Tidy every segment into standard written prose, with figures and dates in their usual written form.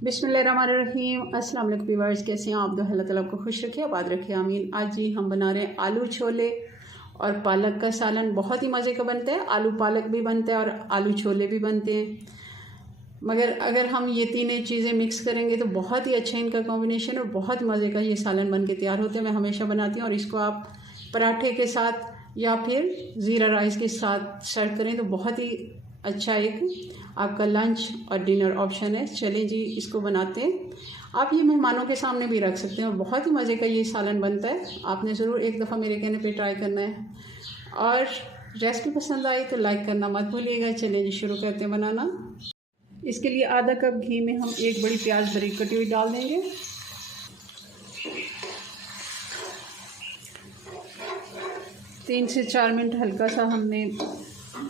बिस्मिल्लाहिर्रहमानिर्रहीम। अस्सलाम वालेकुम व्यूअर्स, कैसे हैं आप? तो अल्लाह ताला आपको खुश रखे, आबाद रखे, आमीन। आज जी हम बना रहे हैं आलू छोले और पालक का सालन। बहुत ही मज़े का बनता है। आलू पालक भी बनता है और आलू छोले भी बनते हैं। मगर अगर हम ये तीनों चीज़ें मिक्स करेंगे तो बहुत ही अच्छा इनका कॉम्बिनेशन और बहुत मज़े का ये सालन बन के तैयार होते हैं। मैं हमेशा बनाती हूँ और इसको आप पराठे के साथ या फिर ज़ीरा राइस के साथ सर्व करें तो बहुत ही अच्छा एक आपका लंच और डिनर ऑप्शन है। चलें जी, इसको बनाते हैं। आप ये मेहमानों के सामने भी रख सकते हैं और बहुत ही मज़े का ये सालन बनता है। आपने ज़रूर एक दफ़ा मेरे कहने पे ट्राई करना है और रेसिपी पसंद आई तो लाइक करना मत भूलिएगा। चलें जी, शुरू करते हैं बनाना। इसके लिए आधा कप घी में हम एक बड़ी प्याज बारीक कटी हुई डाल देंगे। तीन से 4 मिनट हल्का सा हमने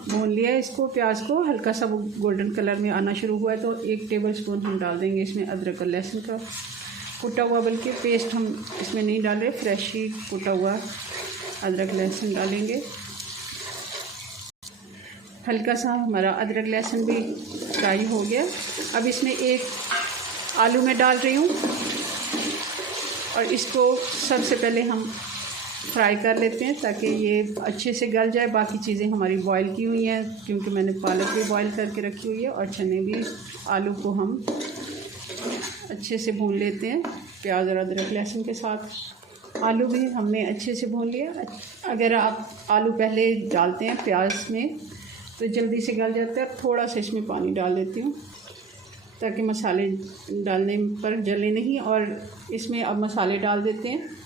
भून लिया है इसको। प्याज को हल्का सा वो गोल्डन कलर में आना शुरू हुआ है तो 1 टेबलस्पून हम डाल देंगे इसमें अदरक और लहसुन का कुटा हुआ, बल्कि पेस्ट हम इसमें नहीं डाल रहे, फ्रेश ही कुटा हुआ अदरक लहसुन डालेंगे। हल्का सा हमारा अदरक लहसुन भी फ्राई हो गया। अब इसमें एक आलू मैं डाल रही हूँ और इसको सबसे पहले हम फ्राई कर लेते हैं ताकि ये अच्छे से गल जाए। बाकी चीज़ें हमारी बॉईल की हुई हैं क्योंकि मैंने पालक भी बॉईल करके रखी हुई है और चने भी। आलू को हम अच्छे से भून लेते हैं प्याज और अदरक लहसुन के साथ। आलू भी हमने अच्छे से भून लिया। अगर आप आलू पहले डालते हैं प्याज में तो जल्दी से गल जाता है। थोड़ा सा इसमें पानी डाल देती हूँ ताकि मसाले डालने पर जले नहीं। और इसमें अब मसाले डाल देते हैं।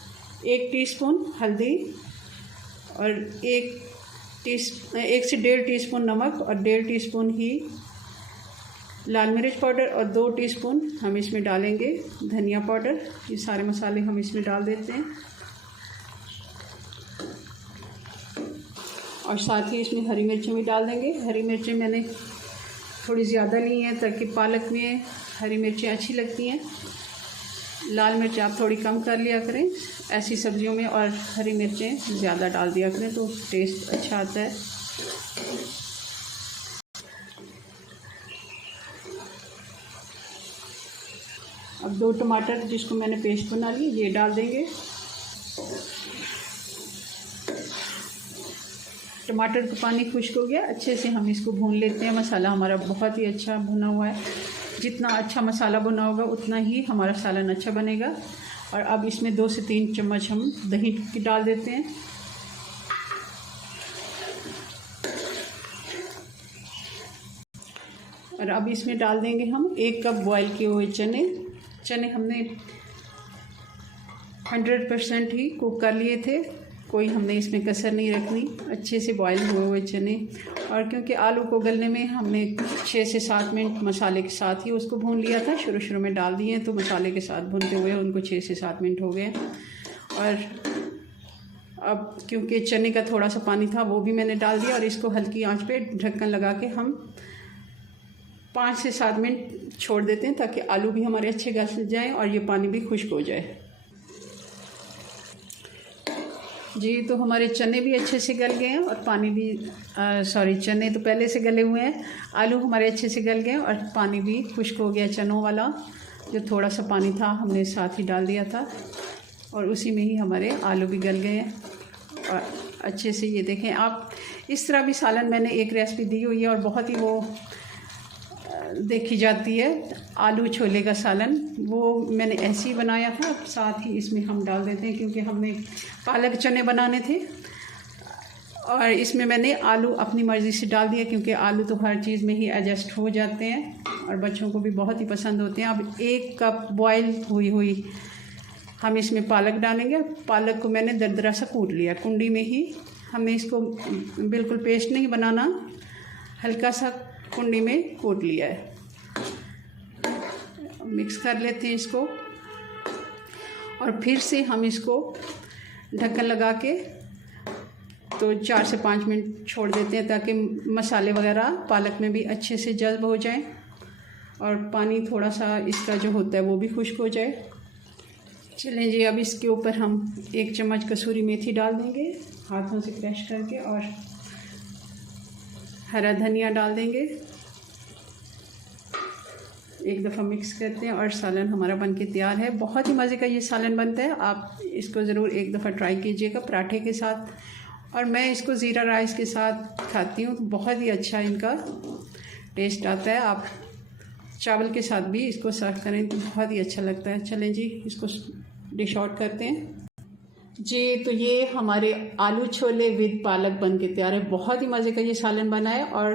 1 टीस्पून हल्दी और 1 से 1.5 टीस्पून नमक और 1.5 टीस्पून ही लाल मिर्च पाउडर और 2 टीस्पून हम इसमें डालेंगे धनिया पाउडर। ये सारे मसाले हम इसमें डाल देते हैं और साथ ही इसमें हरी मिर्चें भी डाल देंगे। हरी मिर्चें मैंने थोड़ी ज़्यादा ली हैं ताकि पालक में हरी मिर्चें अच्छी लगती हैं। लाल मिर्च आप थोड़ी कम कर लिया करें ऐसी सब्जियों में और हरी मिर्चें ज़्यादा डाल दिया करें तो टेस्ट अच्छा आता है। अब 2 टमाटर जिसको मैंने पेस्ट बना ली ये डाल देंगे। टमाटर का पानी खुश्क हो गया, अच्छे से हम इसको भून लेते हैं। मसाला हमारा बहुत ही अच्छा भुना हुआ है। जितना अच्छा मसाला भुना होगा उतना ही हमारा सालन अच्छा बनेगा। और अब इसमें 2 से 3 चम्मच हम दही की डाल देते हैं। और अब इसमें डाल देंगे हम 1 कप बॉईल किए हुए चने। चने हमने 100% ही कुक कर लिए थे, कोई हमने इसमें कसर नहीं रखनी। अच्छे से बॉईल हुए हुए चने। और क्योंकि आलू को गलने में हमने 6 से 7 मिनट मसाले के साथ ही उसको भून लिया था, शुरू में डाल दिए तो मसाले के साथ भूनते हुए उनको 6 से 7 मिनट हो गए। और अब क्योंकि चने का थोड़ा सा पानी था वो भी मैंने डाल दिया और इसको हल्की आंच पे ढक्कन लगा के हम 5 से 7 मिनट छोड़ देते हैं ताकि आलू भी हमारे अच्छे गल जाएँ और ये पानी भी खुश्क हो जाए। जी, तो हमारे चने भी अच्छे से गल गए हैं और पानी भी चने तो पहले से गले हुए हैं। आलू हमारे अच्छे से गल गए और पानी भी खुश्क हो गया चनों वाला। जो थोड़ा सा पानी था हमने साथ ही डाल दिया था और उसी में ही हमारे आलू भी गल गए हैं। और अच्छे से ये देखें आप, इस तरह भी सालन मैंने एक रेसिपी दी हुई है और बहुत ही वो देखी जाती है आलू छोले का सालन, वो मैंने ऐसे ही बनाया था। अब साथ ही इसमें हम डाल देते हैं क्योंकि हमने पालक चने बनाने थे और इसमें मैंने आलू अपनी मर्ज़ी से डाल दिया क्योंकि आलू तो हर चीज़ में ही एडजस्ट हो जाते हैं और बच्चों को भी बहुत ही पसंद होते हैं। अब 1 कप बॉयल हुई हम इसमें पालक डालेंगे। पालक को मैंने दरदरा सा कूट लिया कुंडी में ही। हमने इसको बिल्कुल पेस्ट नहीं बनाना, हल्का सा कुंडी में कूट लिया है। मिक्स कर लेते हैं इसको और फिर से हम इसको ढक्कन लगा के तो 4 से 5 मिनट छोड़ देते हैं ताकि मसाले वगैरह पालक में भी अच्छे से जज़्ब हो जाएं और पानी थोड़ा सा इसका जो होता है वो भी खुश्क हो जाए। चलें जी, अब इसके ऊपर हम 1 चम्मच कसूरी मेथी डाल देंगे हाथों से क्रश करके और हरा धनिया डाल देंगे। एक दफ़ा मिक्स करते हैं और सालन हमारा बन के तैयार है। बहुत ही मज़े का ये सालन बनता है, आप इसको ज़रूर एक दफ़ा ट्राई कीजिएगा पराठे के साथ। और मैं इसको ज़ीरा राइस के साथ खाती हूँ, तो बहुत ही अच्छा इनका टेस्ट आता है। आप चावल के साथ भी इसको सर्व करें तो बहुत ही अच्छा लगता है। चलें जी, इसको डिश आउट करते हैं जी। तो ये हमारे आलू छोले विद पालक बन के तैयार है। बहुत ही मज़े का ये सालन बना है और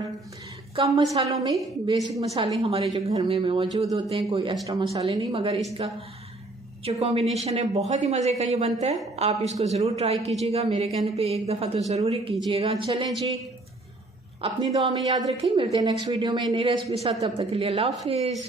कम मसालों में, बेसिक मसाले हमारे जो घर में मौजूद होते हैं, कोई एक्स्ट्रा मसाले नहीं, मगर इसका जो कॉम्बिनेशन है बहुत ही मज़े का ये बनता है। आप इसको ज़रूर ट्राई कीजिएगा, मेरे कहने पे एक दफ़ा तो ज़रूर ही कीजिएगा। चलें जी, अपनी दुआ में याद रखें, मिलते हैं नेक्स्ट वीडियो में नई रेसिपी के साथ। तब तक के लिए अल्लाह हाफिज़।